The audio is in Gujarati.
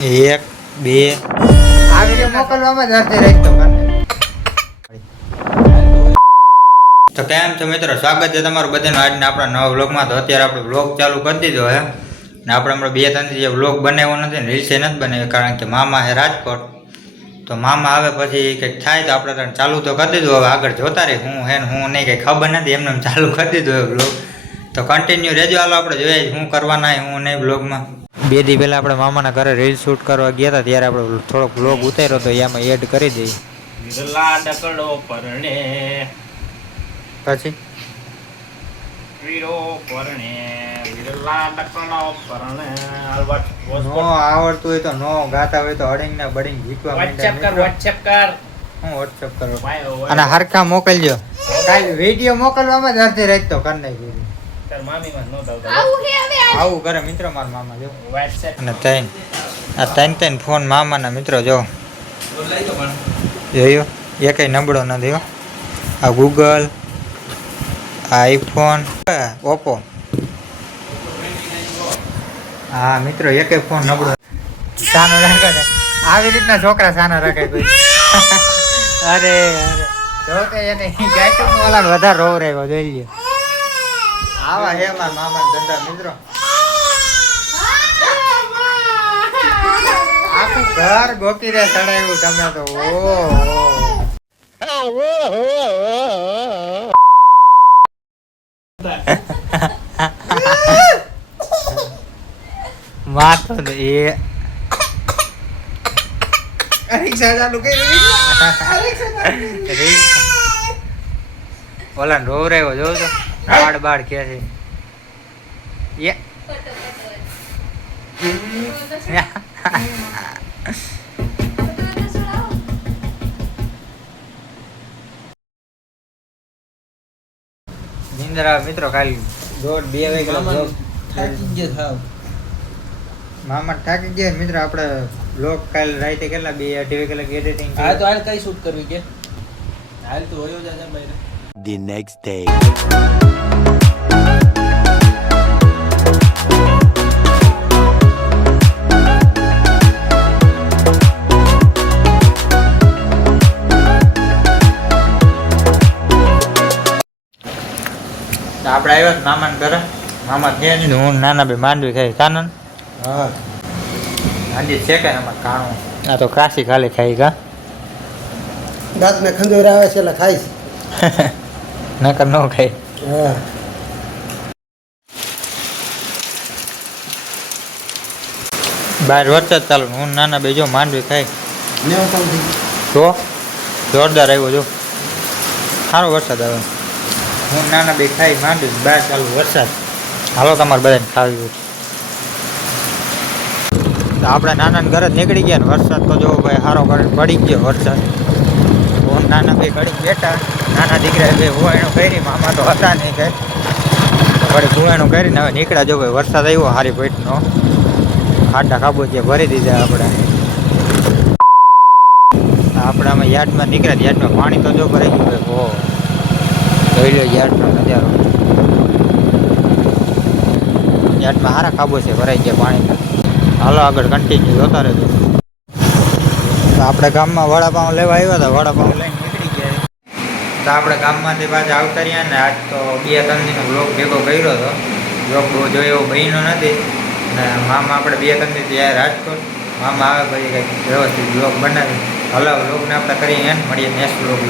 એક બે આ વિડિયો મોકલવામાં જ અડધી રાખતો તો કેમ છો મિત્રો, સ્વાગત છે તમારું બધાનું આજના આપણા નવા વ્લોગમાં. તો અત્યારે આપણે વ્લોગ ચાલુ કરી દીધો હે ને આપણે હમણાં 2-3 જે વ્લોગ બનાવ્યો નથી ને રીલ્સે નથી બનાવ્યો, કારણ કે મામા હે રાજકોટ. તો મામા આવે પછી કંઈક થાય તો આપણે તને ચાલુ તો કરી દીધું. હવે આગળ જોતા રહે હું હે ને હું નહીં, કંઈ ખબર નથી, એમને ચાલુ કરી દીધું એ વ્લોગ. તો કન્ટિન્યુ રહેજો. હાલો આપણે જોઈએ શું કરવાના હું નહીં વ્લોગમાં. 2 દી પહેલાં આપણે મામાના ઘરે રીલ શૂટ કરવા ગયા હતા, ત્યારે આપણે થોડોક વ્લોગ ઉતાર્યો તો એમાં એડ કરી દઈએ. પછી નો આવડતું હોય તો નો ગાતા હોય તો અડીંગ ના બડીંગ જીતવા વોટ્સએપ કર હું વોટ્સએપ કરો અને હરખા મોકલજો. કાલ વિડિયો મોકલવામાં જ અડધી રાખતો કર નાખી. આવું કરે મિત્રો મારા મામા જો. અને ત્રણ ફોન મામાના મિત્રો જો જોયો, એકેય નબળો નથી હો. આ ગૂગલ, આઈફોન, ઓપ્પો. હા મિત્રો એકેય ફોન નબળો સાનો રાખે ને આવી રીતના છોકરા સાનો રાખે કોઈ. અરે જો કે એને ગાયતો ઓલા વધારે રોવ રહ્યો જોઈ લ્યો. આવા હે મારા મામા ધંધા મિત્રો. આખું ઘર ગોકી રે ચડાવ્યું તમે તો. માતો એ રિક્ષા ચાલુ કરી. ઓલા રોવ રહ્યો જોઉં તો બાડ કે છે. નિંદ્રા મિત્રો કાલ 1:30 વાગે થાકી ગયા થાવ. મામા થાકી ગયા મિત્રો. આપણે બ્લોગ કાલ રાતે કેટલા 2-2.5 કલાક એડિટિંગ. હા તો હાલ કઈ શૂટ કરવી કે હાલ તો હોયો જા ભાઈ. The next day. આપણે આવ્યા મામાને ઘરે. મામા છે ને હું નાના બે માંડવી ખાઈ કાનન. હા હાજી છે કે એમાં કાણું. આ તો કાશી ખાલી ખાઈ કા દાંત ને ખંજોર આવે છે એટલે ખાઈશ. નકર ન ખાઈ. હા બહાર વરસાદ ચાલુ, હું નાના બે જો માંડવી ખાઈ. ને સમજી તો જોરદાર આવ્યો જો, સારો વરસાદ આવે. હું નાના બે ખાઈ માંડવી, બહાર ચાલુ વરસાદ. હાલો તમારે બધાને ખાવી હોય. તો આપણે નાના ઘરે જ નીકળી ગયા ને વરસાદ તો જો ભાઈ સારો કરીને પડી ગયો વરસાદ. હું નાના બે ઘડી બેઠા, નાના દીકરા બે હુવાણું કરી, મામા તો હતા નહીં કઈ. ઘડી હુવાણું કરીને હવે નીકળ્યા. જો ભાઈ વરસાદ આવ્યો હારી પેટનો, ખાડા ખાબોચિયા ભરી દીધા આપણે. આમાં યાર્ડમાં નીકળ્યા, યાર્ડમાં પાણી તો જો ભરાઈ ગયું ભાઈ. હો જોઈ લો યાર્ડનો નજારો. યાર્ડમાં સારા ખાબોચિયા ભરાઈ ગયા પાણી. હાલો આગળ કન્ટિન્યુ જોતા રહેજો. તો આપણે ગામમાં વડાપાઉં લેવા આવ્યા હતા, વડાપાઉં લઈને નીકળી ગયા. તો આપણે ગામમાંથી પાછા આવતા રહ્યા ને આજ તો 2-3 દિનનો બ્લોગ ભેગો કર્યો હતો. બ્લોગ બહુ જોયો એવો બન્યો નથી ને મામા આપણે 2-3 દિન ત્યાં રાજકોટ. મામા આવે પછી કંઈક વ્યવસ્થિત બ્લોગ બનાવી. હલો બ્લોગને આપણે કરીએ મળીએ નેક્સ્ટ બ્લોગ.